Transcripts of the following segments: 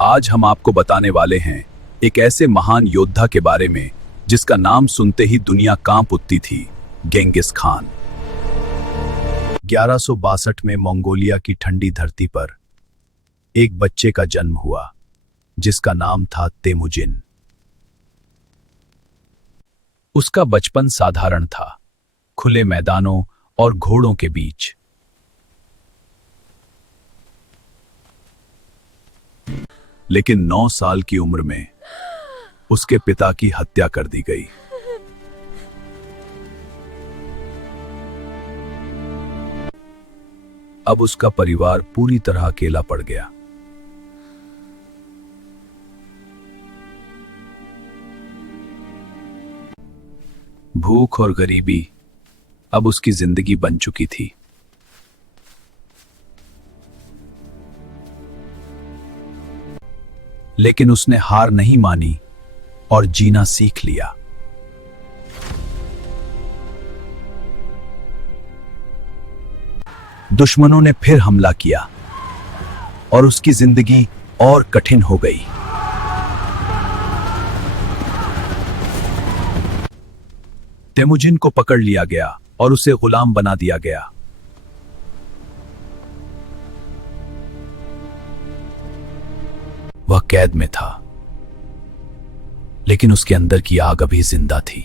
आज हम आपको बताने वाले हैं एक ऐसे महान योद्धा के बारे में जिसका नाम सुनते ही दुनिया कांप उठती थी, गेंगिस खान। 1162 में मंगोलिया की ठंडी धरती पर एक बच्चे का जन्म हुआ जिसका नाम था तेमुजिन। उसका बचपन साधारण था, खुले मैदानों और घोड़ों के बीच। लेकिन 9 साल की उम्र में उसके पिता की हत्या कर दी गई। अब उसका परिवार पूरी तरह अकेला पड़ गया। भूख और गरीबी अब उसकी जिंदगी बन चुकी थी। लेकिन उसने हार नहीं मानी और जीना सीख लिया। दुश्मनों ने फिर हमला किया और उसकी जिंदगी और कठिन हो गई। तेमुजिन को पकड़ लिया गया और उसे गुलाम बना दिया गया। वह कैद में था, लेकिन उसके अंदर की आग अभी जिंदा थी।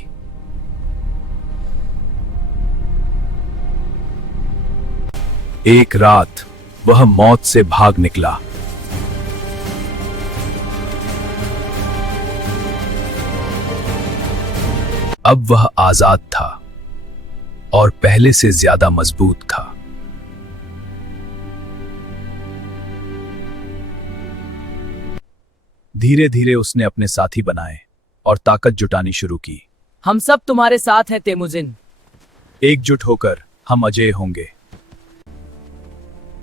एक रात वह मौत से भाग निकला। अब वह आजाद था और पहले से ज्यादा मजबूत था। धीरे धीरे उसने अपने साथी बनाए और ताकत जुटानी शुरू की। हम सब तुम्हारे साथ हैं तेमुजिन। एकजुट होकर हम अजेय होंगे।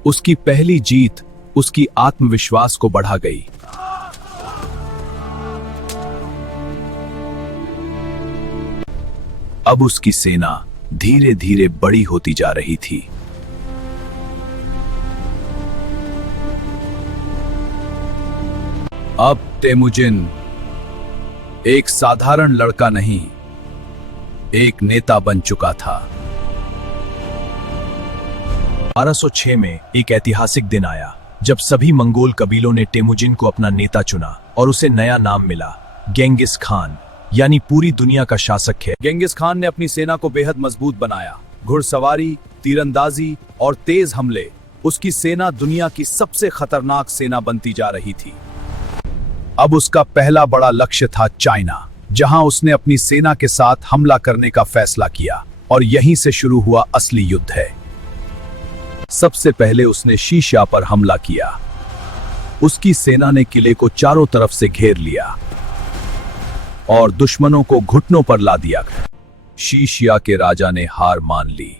उसकी पहली जीत उसकी आत्मविश्वास को बढ़ा गई। अब उसकी सेना धीरे धीरे बड़ी होती जा रही थी। अब तेमुजिन एक साधारण लड़का नहीं, एक नेता बन चुका था। 1206 में एक ऐतिहासिक दिन आया जब सभी मंगोल कबीलों ने तेमुजिन को अपना नेता चुना और उसे नया नाम मिला, गेंगिस खान, यानी पूरी दुनिया का शासक है। गेंगिस खान ने अपनी सेना को बेहद मजबूत बनाया। घुड़सवारी, तीरंदाजी और तेज हमले, उसकी सेना दुनिया की सबसे खतरनाक सेना बनती जा रही थी। अब उसका पहला बड़ा लक्ष्य था चाइना, जहां उसने अपनी सेना के साथ हमला करने का फैसला किया और यहीं से शुरू हुआ असली युद्ध है। सबसे पहले उसने शीशा पर हमला किया। उसकी सेना ने किले को चारों तरफ से घेर लिया और दुश्मनों को घुटनों पर ला दिया। शीशिया के राजा ने हार मान ली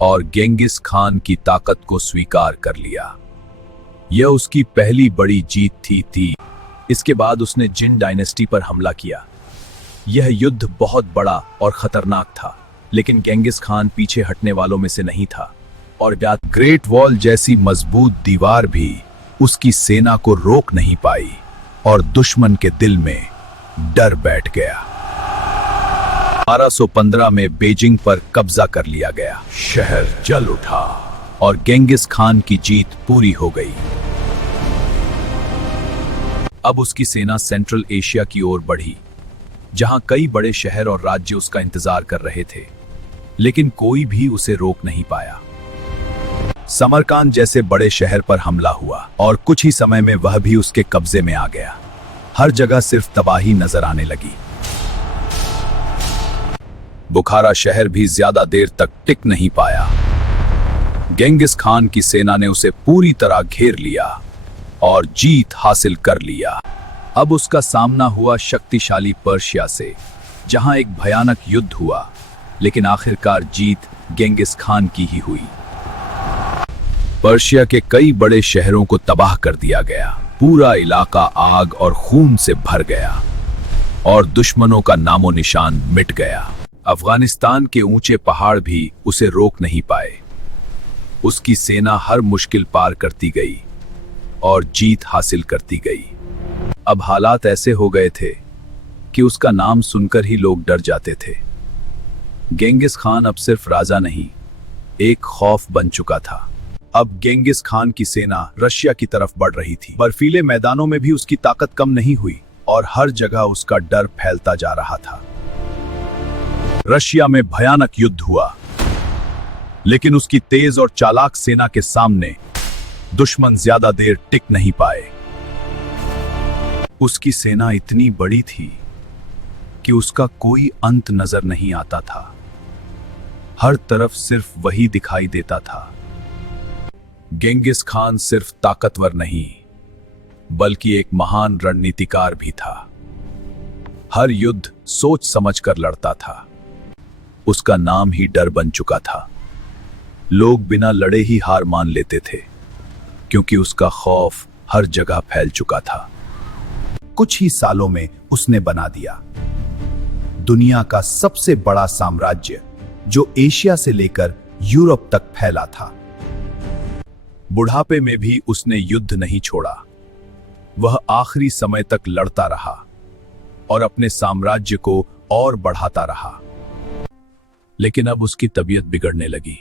और गेंगिस खान की ताकत को स्वीकार कर लिया। यह उसकी पहली बड़ी जीत थी। इसके बाद उसने जिन डायनेस्टी पर हमला किया। यह युद्ध बहुत बड़ा और खतरनाक था, लेकिन गेंगिस खान पीछे हटने वालों में से नहीं था और ग्रेट वॉल जैसी मजबूत दीवार भी उसकी सेना को रोक नहीं पाई और दुश्मन के दिल में डर बैठ गया। 1215 में बीजिंग पर कब्जा कर लिया गया। शहर जल उठा और गेंगिस खान की जीत पूरी हो गई। अब उसकी सेना सेंट्रल एशिया की ओर बढ़ी, जहां कई बड़े शहर और राज्य उसका इंतजार कर रहे थे, लेकिन कोई भी उसे रोक नहीं पाया। समरकांद जैसे बड़े शहर पर हमला हुआ और कुछ ही समय में वह भी उसके कब्जे में आ गया। हर जगह सिर्फ तबाही नजर आने लगी। बुखारा शहर भी ज्यादा देर तक टिक नहीं पाया। गेंगिस खान की सेना ने उसे पूरी तरह घेर लिया और जीत हासिल कर लिया। अब उसका सामना हुआ शक्तिशाली पर्शिया से, जहां एक भयानक युद्ध हुआ, लेकिन आखिरकार जीत गेंगिस खान की ही हुई। पर्शिया के कई बड़े शहरों को तबाह कर दिया गया। पूरा इलाका आग और खून से भर गया और दुश्मनों का नामो निशान मिट गया। अफगानिस्तान के ऊंचे पहाड़ भी उसे रोक नहीं पाए। उसकी सेना हर मुश्किल पार करती गई और जीत हासिल करती गई। अब हालात ऐसे हो गए थे कि उसका नाम सुनकर ही लोग डर जाते थे। गेंगिस खान अब सिर्फ राजा नहीं, एक खौफ बन चुका था। अब गेंगिस खान की सेना रशिया की तरफ बढ़ रही थी। बर्फीले मैदानों में भी उसकी ताकत कम नहीं हुई और हर जगह उसका डर फैलता जा रहा था। रशिया में भयानक युद्ध हुआ, लेकिन उसकी तेज और चालाक सेना के सामने दुश्मन ज्यादा देर टिक नहीं पाए। उसकी सेना इतनी बड़ी थी कि उसका कोई अंत नजर नहीं आता था। हर तरफ सिर्फ वही दिखाई देता था। गेंगिस खान सिर्फ ताकतवर नहीं, बल्कि एक महान रणनीतिकार भी था। हर युद्ध सोच समझकर लड़ता था। उसका नाम ही डर बन चुका था। लोग बिना लड़े ही हार मान लेते थे, क्योंकि उसका खौफ हर जगह फैल चुका था। कुछ ही सालों में उसने बना दिया दुनिया का सबसे बड़ा साम्राज्य, जो एशिया से लेकर यूरोप तक फैला था। बुढ़ापे में भी उसने युद्ध नहीं छोड़ा। वह आखिरी समय तक लड़ता रहा और अपने साम्राज्य को और बढ़ाता रहा। लेकिन अब उसकी तबीयत बिगड़ने लगी।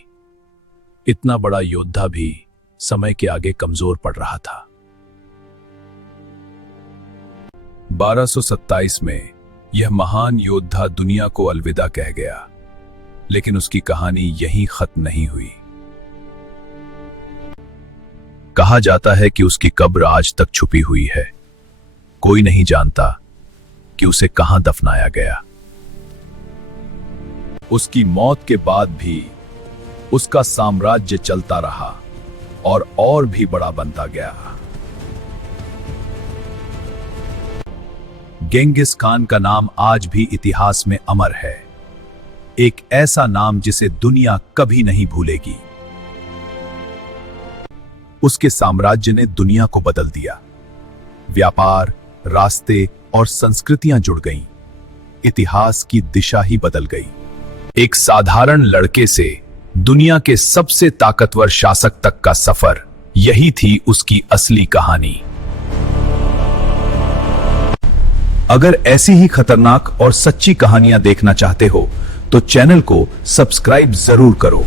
इतना बड़ा योद्धा भी समय के आगे कमजोर पड़ रहा था। 1227 में यह महान योद्धा दुनिया को अलविदा कह गया, लेकिन उसकी कहानी यहीं खत्म नहीं हुई। कहा जाता है कि उसकी कब्र आज तक छुपी हुई है। कोई नहीं जानता कि उसे कहां दफनाया गया। उसकी मौत के बाद भी उसका साम्राज्य चलता रहा और भी बड़ा बनता गया। गेंगिस खान का नाम आज भी इतिहास में अमर है, एक ऐसा नाम जिसे दुनिया कभी नहीं भूलेगी। उसके साम्राज्य ने दुनिया को बदल दिया। व्यापार, रास्ते और संस्कृतियां जुड़ गईं। इतिहास की दिशा ही बदल गई। एक साधारण लड़के से दुनिया के सबसे ताकतवर शासक तक का सफर, यही थी उसकी असली कहानी। अगर ऐसी ही खतरनाक और सच्ची कहानियां देखना चाहते हो तो चैनल को सब्सक्राइब जरूर करो।